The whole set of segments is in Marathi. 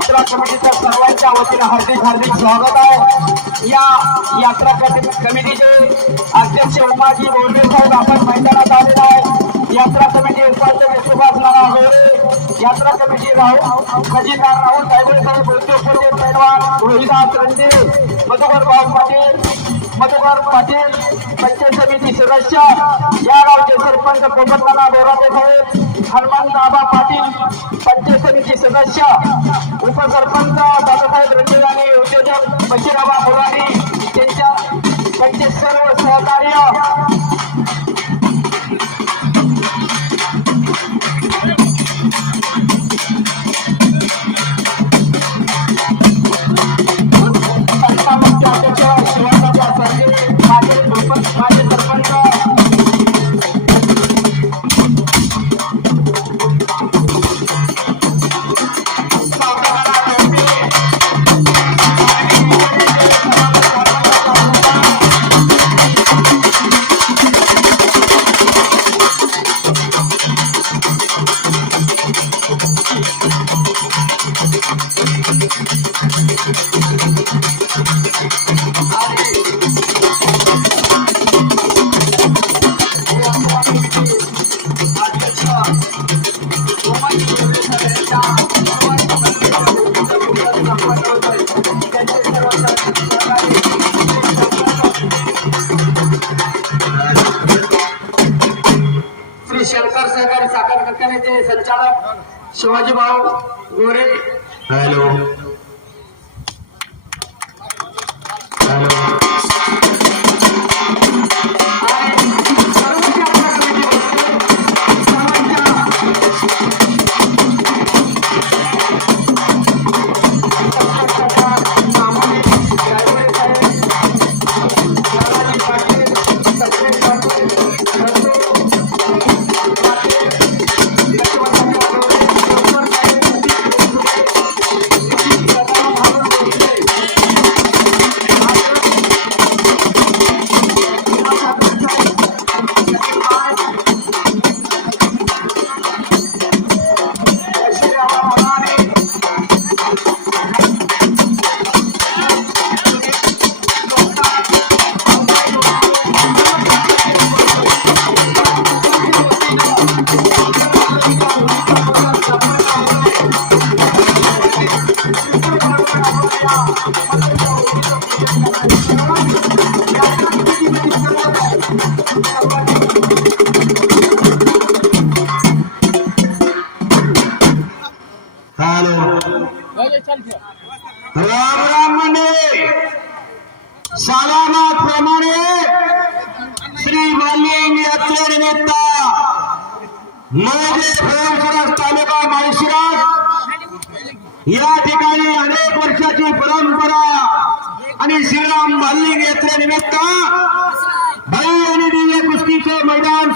यात्रा कमिटीच्या सर्वांच्या वतीनं हार्दिक हार्दिक स्वागत आहे. या यात्रा कमिटीचे अध्यक्ष उमाजी बोर्डे साहेब आपण मैदानात आलेला आहे. यात्रा कमिटी उपाध्यक्ष सुभाष नारायण गोरे यात्रा कमिटी राहुल खजिनदार राहुल साहेब साहेब म्हणजे उद्योगपती पैलवान रोहिदास रंडे मधुकर भाऊ पाटील मधुकर पाटील पंचायत समिती सदस्य या गावचे सरपंच पोपटनाना बोराटे साहेब हनुमान दाबा समिती सदस्य उपसरपंच दादासाहेब रंगे उद्योजक बशीराबा मुरारी त्यांच्या त्यांचे सर्व सहकार्य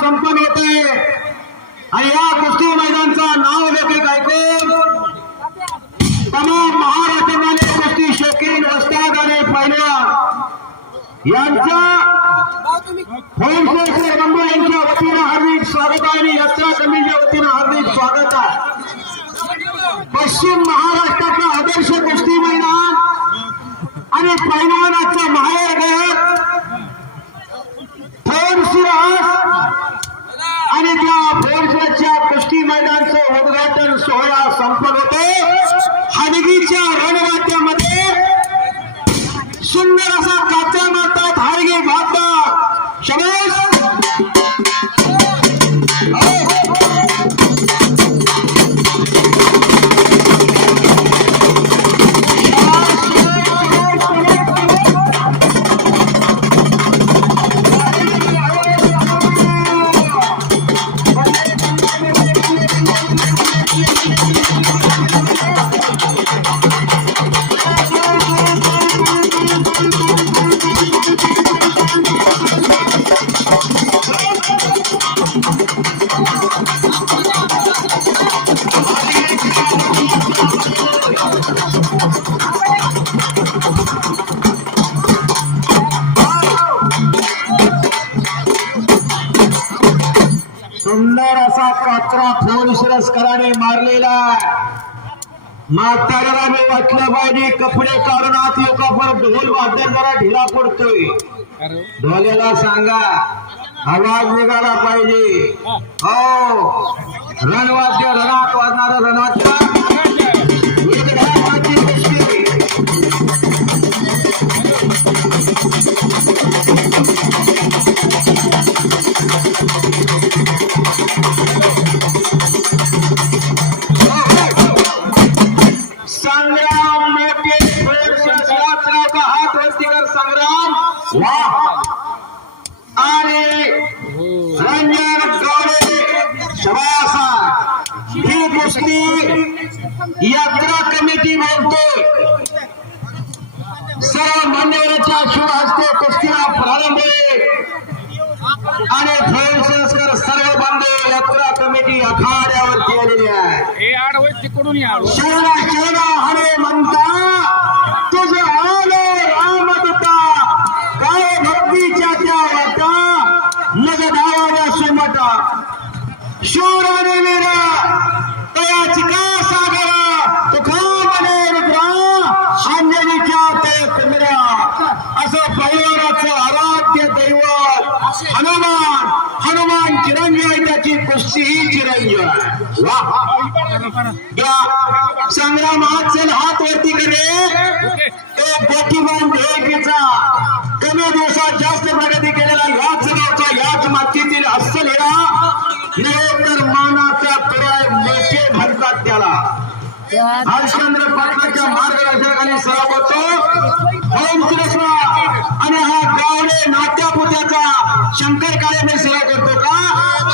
संपन्न होते आणि या कुस्ती मैदानचं नाव देखील ऐकून तमाम महाराष्ट्राने कुस्ती शौकीन वस्ताद आणि पैलवान यांच्या होमशेखर यांच्या वतीनं हार्दिक स्वागत आहे आणि यात्रा समितीच्या वतीनं हार्दिक स्वागत आहे. पश्चिम महाराष्ट्र मारलेला म्हाताऱ्याला मी वाटलं पाहिजे कपडे काढून आत योका ढोल वाद्य जरा ढिला पडतोय. ढोल्याला सांगा आवाज निघाला पाहिजे. हो रणवाद्य रणात वाजणार रणवाद्य आणि रंजन गौडे शबासा ही कुस्ती यात्रा कमिटी बोलतोय सर्व मान्यवरांच्या शुभ हस्ते कुस्तीला प्रारंभ. आणि खेळ संस्कार सर्व बांधव यात्रा कमिटी आखाड्यावरती आलेली आहे. हे आडवय तिकडून या शरणा शरणा हरे म्हणता तुझे आलो. हनुमान हनुमान चिरंजीव त्याची कुस्ती ही चिरंजीव वा. संग्रामात चल हात वरती कडे ओके एक कमी दिवसात जास्त प्रगती केलेला याच गावचा याच मातीतील अस्सल हिरा नव्हे तर मानाचा तुराय मोठे म्हणतात त्याला. हरिश्चंद्र पाटलाच्या मार्गदर्शनाखाली सराव होतो. ओम कृष्ण. शंकर काळे सराव करतो का?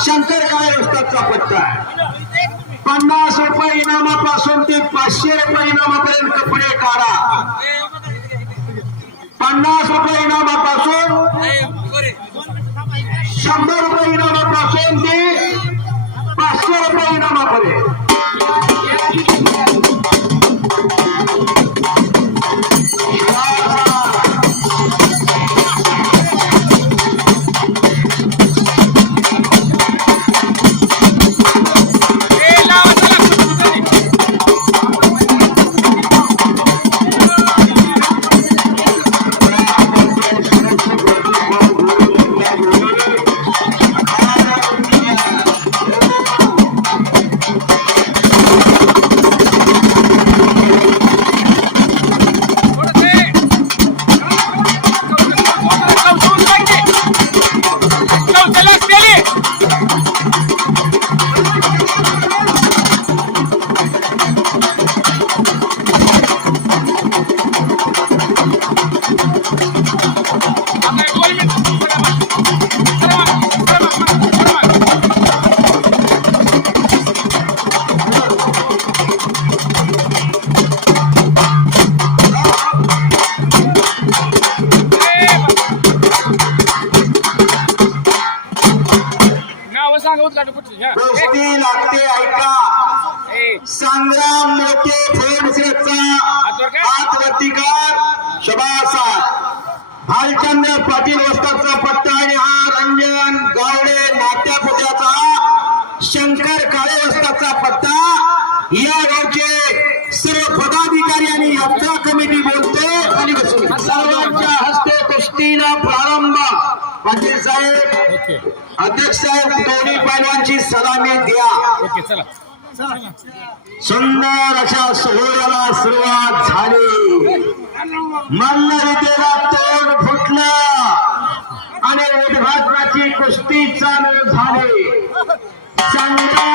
शंकर काळे उस्तादचा पट्टा आहे. पन्नास रुपये इनामापासून ते पाचशे रुपये इनामापर्यंत कपडे काढा. पन्नास रुपये इनामापासून शंभर शबासा भालचंद्र पाटील वस्ताचा पट्टा आणि हा रंजन गावडे नाट्या पुत्याचा शंकर काळे वस्ताचा पट्टा या गावचे सर्व पदाधिकारी आणि यात्रा कमिटी बोलते. आणि सर्वांच्या हस्ते कुस्तीला प्रारंभ. पाटील साहेब अध्यक्ष साहेब दोन्ही पैलवानची सलामी द्या. सुंदर अशा सोहळ्याला सुरुवात झाली. मल्लविद्येला तोंड फुटलं आणि उद्घाटनाची कुस्ती चालू झाली. चांगला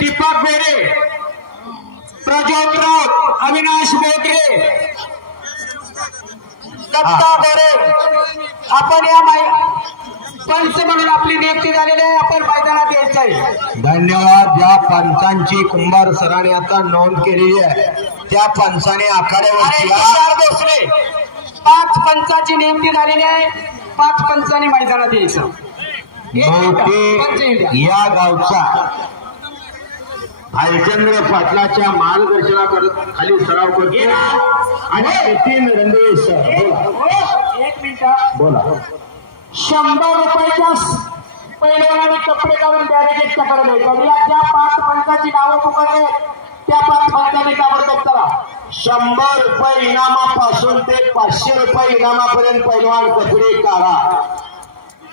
दीपक गोरे प्रज्योत राऊत अविनाश बोगरे दत्ता गोरे आपण या पंच म्हणून आपली नियुक्ती झालेली आहे. आपण मैदानात यायचं आहे धन्यवाद. ज्या पंचांची कुंभार सरांनी आता नोंद केलेली आहे. त्या पंचाने तुषार भोसले पाच पंचाची नियुक्ती झालेली आहे. पाच पंचांनी मैदानात यायचं. मोठे या गावचा भालचंद्र पाटलाच्या मार्गदर्शनाकर खाली सराव करतो. आणि नितीन रंगवे सर बोला. एक मिनिट. बोला. शंभर रुपयाच्या पैलवानाने कपडे काढून कडे द्यायचं या ज्या पाच पंचाची नावं पुकारले त्या पाच पंचांनी ताबडतोब चला शंभर रुपये इनामापासून ते पाचशे रुपये इनामापर्यंत पैलवान कपडे काढा.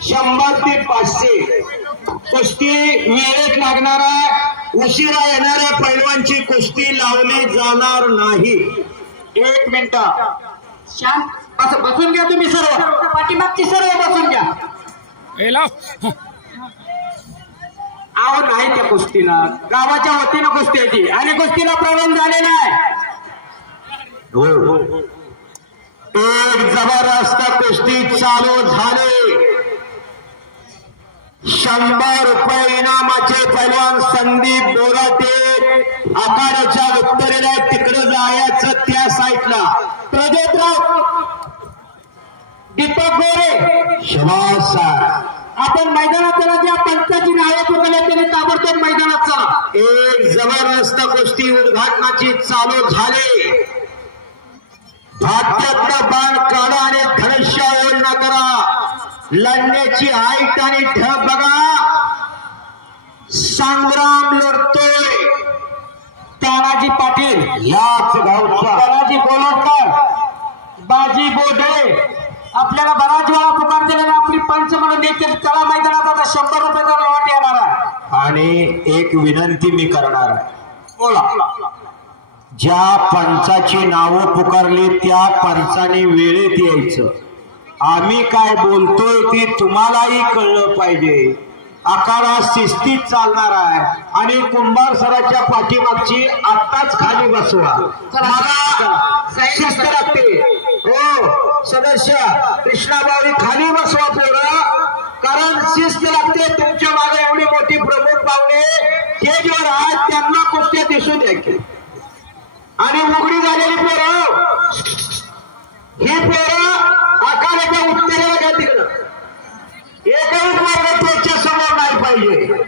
शंभर ते पाचशे. कुस्ती वेळेत लागणार आहे उशिरा येणाऱ्या पैलवानची कुस्ती लावली जाणार नाही. एक मिनिट. शांत बसून घ्या तुम्ही सर्व. पाठीमागची सर्व बसून घ्या. आव नाही त्या कुस्तीला. गावाच्या वतीनं कुस्ती आहे ती. आणि कुस्तीला प्रारंभ झालेला आहे. हो. एक जबरदस्त कुस्ती चालू झाले. शंभर रुपये इनामाचे पैलवान संदीप बोराटे आखाड्याच्या उत्तरेला तिकडे जायचं त्या साईडला. प्रजोतराव दीपक गोरे. शबास सर आपण मैदानात चला ज्या पंचाची नावे पुकारले त्याने ताबडतोब मैदानात चला. एक जबरदस्त कुस्ती उद्घाटनाची चालू झाली. भात्यातलं बाण काढा आणि धनुष्य ओढणा करा. लढण्याची हाईट आणि ढग बघा. संग्राम लढतोय. तानाजी पाटील. याच गावचा. तानाजी बाजी बोधे. आपल्याला बराच वेळा पुकार दिलेला. आपली पंच म्हणून देखील चला मैदानात आता शंभर रुपयाचा लॉट येणार आहे. आणि एक विनंती मी करणार आहे. बोला. ज्या पंचाची नावं पुकारली त्या पंचाने वेळेत यायचं. आम्ही काय बोलतोय ते तुम्हालाही कळलं पाहिजे. आकारा शिस्तीत चालणार आहे. आणि कुंभार सराच्या पाठीमागची आत्ताच खाली बसवा. शिस्त लागते. हो सदस्य कृष्णाबाई खाली बसवा पोरं. कारण शिस्त लागते तुमच्या मागे एवढी मोठी प्रमुख पाहुणे. स्टेजवर आहेत त्यांना कुस्त्या दिसून द्या की आणि उघडी झालेली पोरं. ही पोरं आकाराच्या उत्तरेला घ्या तिकडं एकही पोरं त्याच्यासमोर नाही पाहिजे.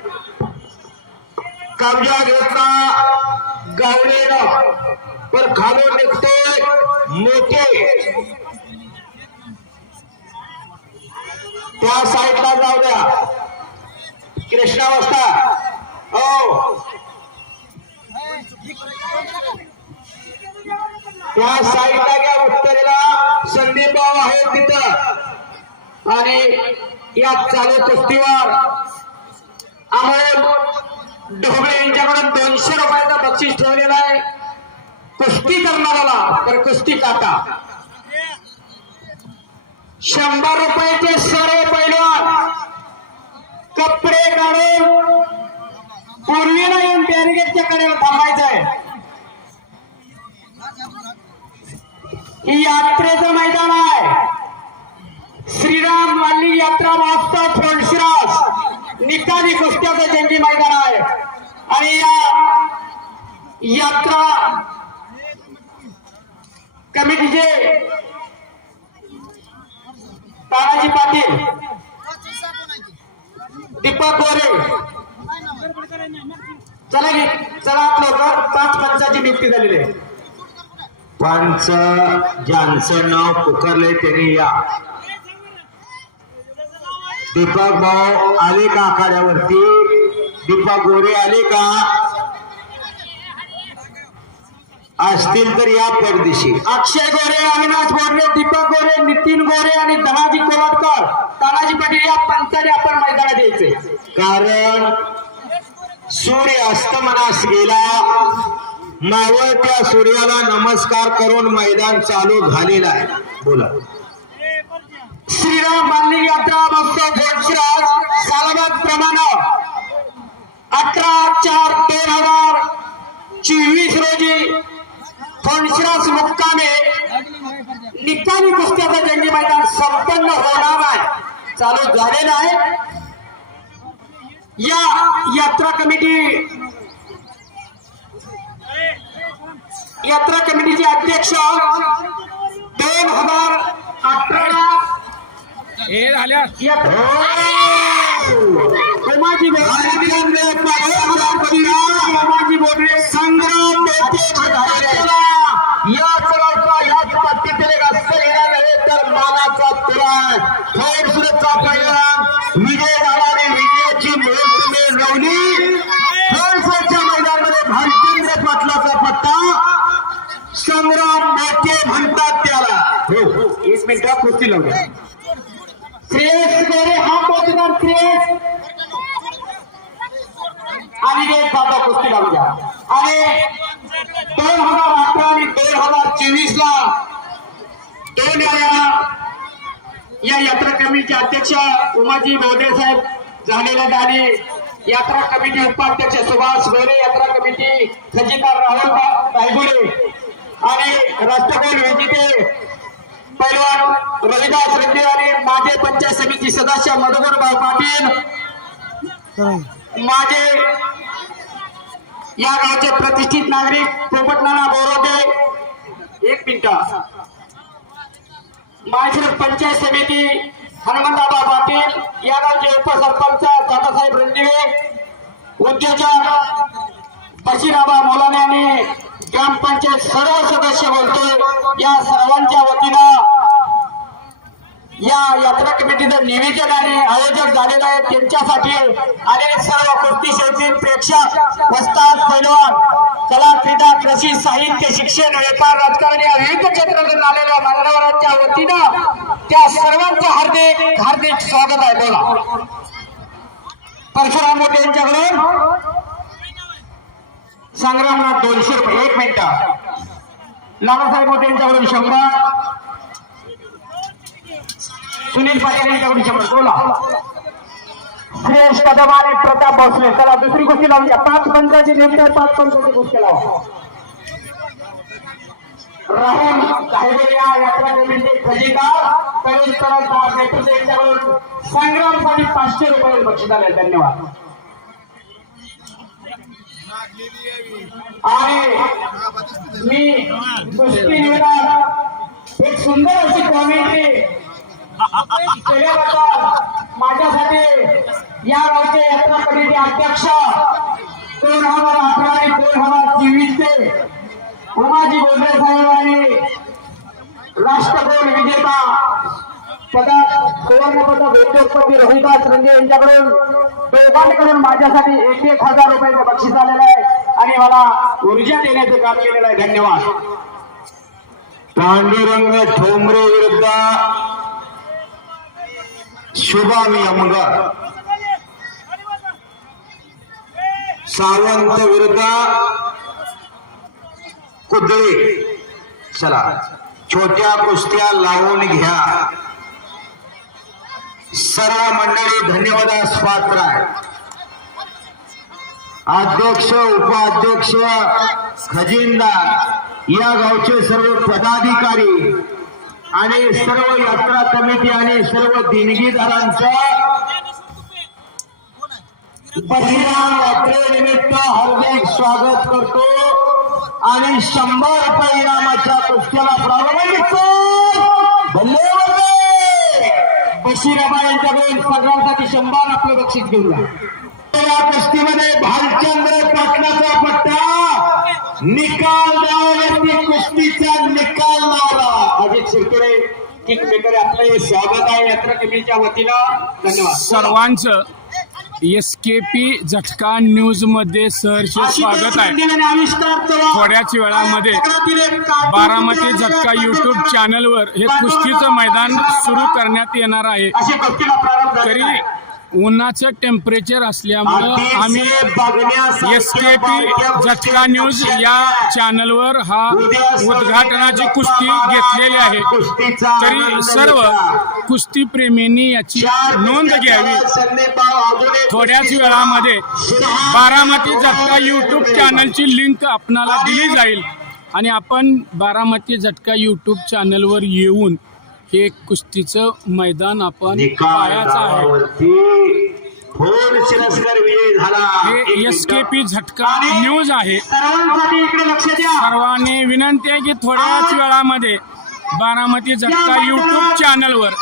कब्जा घेतला गावडीनं पण खालून निघतोय मोठे त्या साईडला जाऊ द्या. कृष्णावस्था. हो. या साईडला उत्तरेला संदीप भाऊ आहे तिथं. आणि या चालू कुस्तीवर अमोल ढोबळे यांच्याकडून दोनशे रुपयाचा बक्षीस ठेवलेला आहे. कुस्ती करणाऱ्याला तर कुस्ती काका. शंभर रुपयाचे सर्व पैलवान. कपडे काढून पूर्वीला येऊन बॅरिगेटच्या कडेला थांबायचं आहे ही यात्रेचं मैदान आहे. श्रीराम वाल्ली यात्रा महोत्सव फळशिरास निकाली कुस्त्याचं जंगी मैदान आहे. आणि या यात्रा कमिटीचे तानाजी पाटील दीपक गोरे. चला की चला आपलं लवकर पाच पंचाची नियुक्ती झालेली आहे. पंच ज्यांचं नाव पुकारले त्यांनी या. दीपक भाऊ आले का आखाड्यावरती? दीपक गोरे आले का? असतील तर या परदेशी अक्षय गोरे अविनाश गोरे दीपक गोरे नितीन गोरे आणि धनाजी कोलाटकर तानाजी पाटील या पंचाने आपण मैदानात यायचे कारण सूर्य अस्तमनास गेला. मावळत्या सूर्याला नमस्कार करून मैदान चालू झालेलं आहे. बोला. श्रीराम बांधली यात्रा महोत्सव घोषराज सालाबाद प्रमाणे अठरा चार दोन हजार चोवीस रोजी फणशिरास मुक्कामे निकाली कुस्त्याचं जंगी मैदान संपन्न होणार आहे. चालू झालेलं आहे. या यात्रा कमिटी यात्रा कमिटीचे अध्यक्ष दोन हजार अठरा हे। झाल्या उमाजी उमाजी बोबडे संग्राम या सरावचा याच पद्धतीने एक अस्सल येणार नव्हे तर मानाचा तुरा थोड सुरतचा पैलवान विजय झाला हो कुस्ती लावूया श्रेयस गोरे हा पोचणार श्रेयस आणि ते दादा कुस्ती द्या आणि दोन हजार अठरा आणि दोन हजार चोवीस ला। दोन या यात्रा कमिटीचे अध्यक्ष उमाजी बोधे साहेब झालेले आणि यात्रा कमिटी उपाध्यक्ष सुभाष गोरे यात्रा कमिटी खजिनदार राहुल रायगुडे आणि राष्ट्रकुल विजेते पैलवान रविदास रेड्डी आणि माझे पंचायत समिती सदस्य मधुकरभाऊ पाटील. माझे या गावचे प्रतिष्ठित नागरिक पोपटनाना बोरोदे एक मिनिट. माळशिरस पंचायत समिती हनुमंताबा पाटील या गावचे उपसरपंच दादासाहेब रणदिवे उद्योजक बशीराबा मोलाने आणि ग्रामपंचायत सर्व सदस्य बोलतोय. या सर्वांच्या वतीनं या यात्रा कमिटीचं निवेदन आणि आयोजक झालेलं आहे. त्यांच्यासाठी अनेक सर्व कुस्ती शैक्षणिक प्रेक्षक वस्ताद पैलवान कला क्रीडा कृषी साहित्य शिक्षण व्यापार राजकारण या विविध क्षेत्रातून आलेल्या मान्यवरांच्या वतीनं त्या सर्वांचं हार्दिक हार्दिक स्वागत आहे. बोला. परशुराम मोठे यांच्याकडून. संग्रामनाथ दोनशे रुपये एक मिनिट. नानासाहेब मोठे यांच्याकडून शंभर. सुनील पाटील यांच्याकडून शंभर. बोला. श्रेयस कदम आणि प्रताप भोसले. चला दुसरी गोष्टी लावून घ्या पाच पंचाची नेमक्या पाच पंचाची गोष्टी लावा. राहुल साहेब या यात्रा कमिटी खजिनदार तरुण तरलदार नेतृत्व यांच्याकडून संग्रामसाठी पाचशे रुपये बक्षीस आले धन्यवाद. आणि मी कुस्ती निवेदन एक सुंदर अशी कॉमेडी केल्याबद्दल माझ्यासाठी या गावचे यात्रा कमिटी अध्यक्ष कोण हवा अठरा आणि दोन हजार चोवीस उमाजी बोंद्रे साहेब आणि राष्ट्रकुल विजेता. पदक सुवर्णपदक उद्योगपती रघुदास रंगे यांच्याकडून दोघांकडून माझ्यासाठी एक एक हजार रुपयाचं बक्षीस आलेलं आहे. आणि मला ऊर्जा देण्याचं काम केलेलं आहे. धन्यवाद. पांडुरंग ठोंबरे विरुद्ध शुभम यमगर सावंत विरुद्ध कुदळे. चला छोट्या कुस्त्या लावून घ्या. सर्व मंडळी धन्यवादास पात्र आहे. अध्यक्ष उपाध्यक्ष खजिनदार या गावचे सर्व पदाधिकारी आणि सर्व यात्रा कमिटी आणि सर्व देणगीदारांचं यात्रेनिमित्त हार्दिक स्वागत करतो आणि शंभर रुपये इनामाच्या कुस्त्याला प्रारंभ करतो. धन्यवाद यांच्याकडून सगळ्यांसाठी शंभर आपलं बक्षीस घेऊन या कुस्तीमध्ये भालचंद्र पाटणाचा पट्टा. निकाल द्यावा कुस्तीचा निकाल लावला अजित शिरकुरे किंग मेकर आपलं हे स्वागत आहे यात्रा कमिटीच्या वतीनं. धन्यवाद. सर्वांचं एस के पी झटका न्यूजमध्ये सहर्ष स्वागत आहे थोड्याच वेळामध्ये बारामती झटका युट्यूब चॅनलवर हे कुस्तीचं मैदान सुरू करण्यात येणार आहे तरी. उन्हाचं टेम्परेचर असल्यामुळं आम्ही S K P Jhatka news या चॅनलवर हा उद्घाटनाची कुस्ती घेतलेली आहे. तरी सर्व कुस्ती प्रेमींनी याची नोंद घ्यावी. थोड्याच वेळामध्ये बारामती झटका यूट्यूब चॅनलची लिंक आपणाला दिली जाईल. आणि आपण बारामती झटका यूट्यूब चॅनलवर येऊन हे कुस्तीचं मैदान आपण पाहायचं आहे. हे S K. P Jhatka news आहे. सर्वांनी विनंती आहे की थोड्याच वेळामध्ये बारामती झटका यूट्यूब चॅनलवर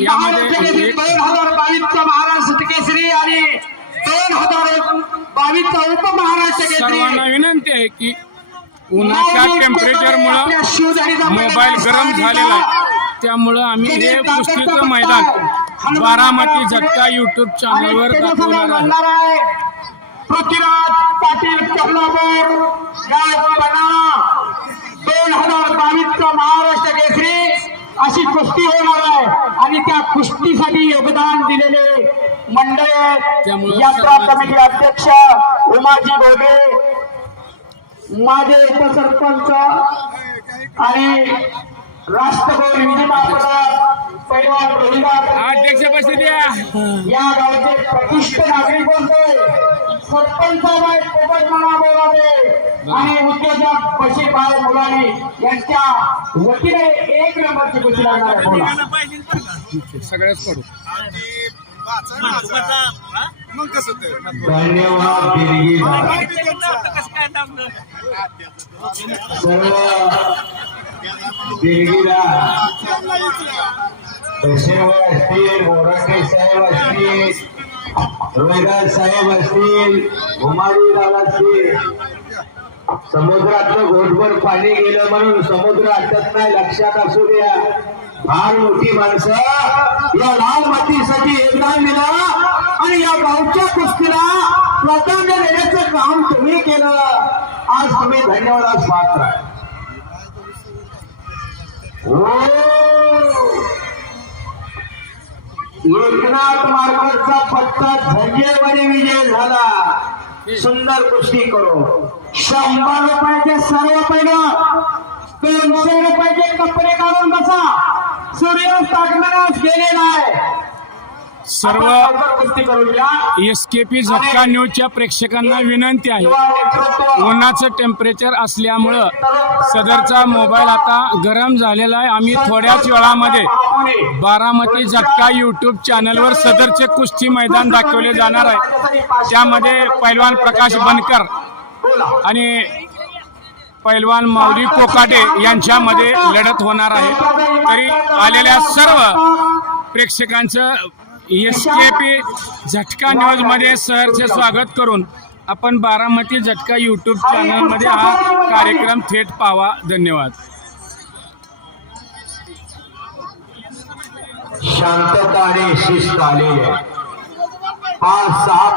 यामध्ये महाराष्ट्र महाराष्ट्र केसरी आणि दोन हजार बावीसचा उपमहाराष्ट्र सर्वांना केसरी विनंती आहे की उन्हाच्या टेम्परेचरमुळं मोबाईल गरम झालेला आहे. त्यामुळं आम्ही हे कुस्तीचं मैदान बारामती झटका यूट्यूब चॅनलवर दाखवणार आहे. पृथ्वीराज पाटील कमलापूर दोन हजार बावीसचा महाराष्ट्र केसरी अशी कुस्ती होणार आहे. आणि त्या कुस्तीसाठी योगदान दिलेले मंडळ यात्रा कमिटी अध्यक्ष उमाजी भोगे माझे उपसरपंच आणि राष्ट्रपती पैलवान द्या. या गावचे प्रतिष्ठ नागरिक बोलतोय. सरपंच बोलावे आणि उद्योजक बशीरभाई मुलानी यांच्या वतीने एक नंबरची कुस्ती लागणार सगळ्याच करू असतील मोराटे साहेब असतील रोहिदास साहेब असतील दादा असतील. समुद्रातलं घोटभर पाणी गेलं म्हणून समुद्र आटत नाही लक्षात असू द्या. फार मोठी माणसं या लाल मातीसाठी योगदान दिलं आणि या गावच्या कुस्तीला प्राधान्य देण्याचं काम तुम्ही केलं. आज तुम्ही धन्यवादास पात्र आहे. हो. एकनाथ मार्गाचा पत्ता झंजेवाडी विजय झाला. सुंदर कुस्ती करू. शंभर रुपयाचे सर्व पहिलं दोनशे रुपयाचे कपडे काढून बसा. सूर्यास्त गेलेला आहे. सर्व एस के पी झटका न्यूजच्या प्रेक्षकांना विनंती आहे. उन्हाचं टेम्परेचर असल्यामुळं सदरचा मोबाईल आता गरम झालेला आहे. आम्ही थोड्याच वेळामध्ये बारामती झटका यूट्यूब चॅनलवर सदरचे कुस्ती मैदान दाखवले जाणार आहे. त्यामध्ये पैलवान प्रकाश बनकर आणि पैलवान माऊली कोकाटे यांच्यामध्ये लढत होणार आहे. तरी आलेल्या सर्व प्रेक्षकांचं एस के पी झटका न्यूजमध्ये सहर्ष स्वागत करून आपण बारामती झटका यूट्यूब चॅनलमध्ये हा कार्यक्रम थेट पाहावा धन्यवाद. शांतता आणि शिस्त आलेली आहे. पाच सहा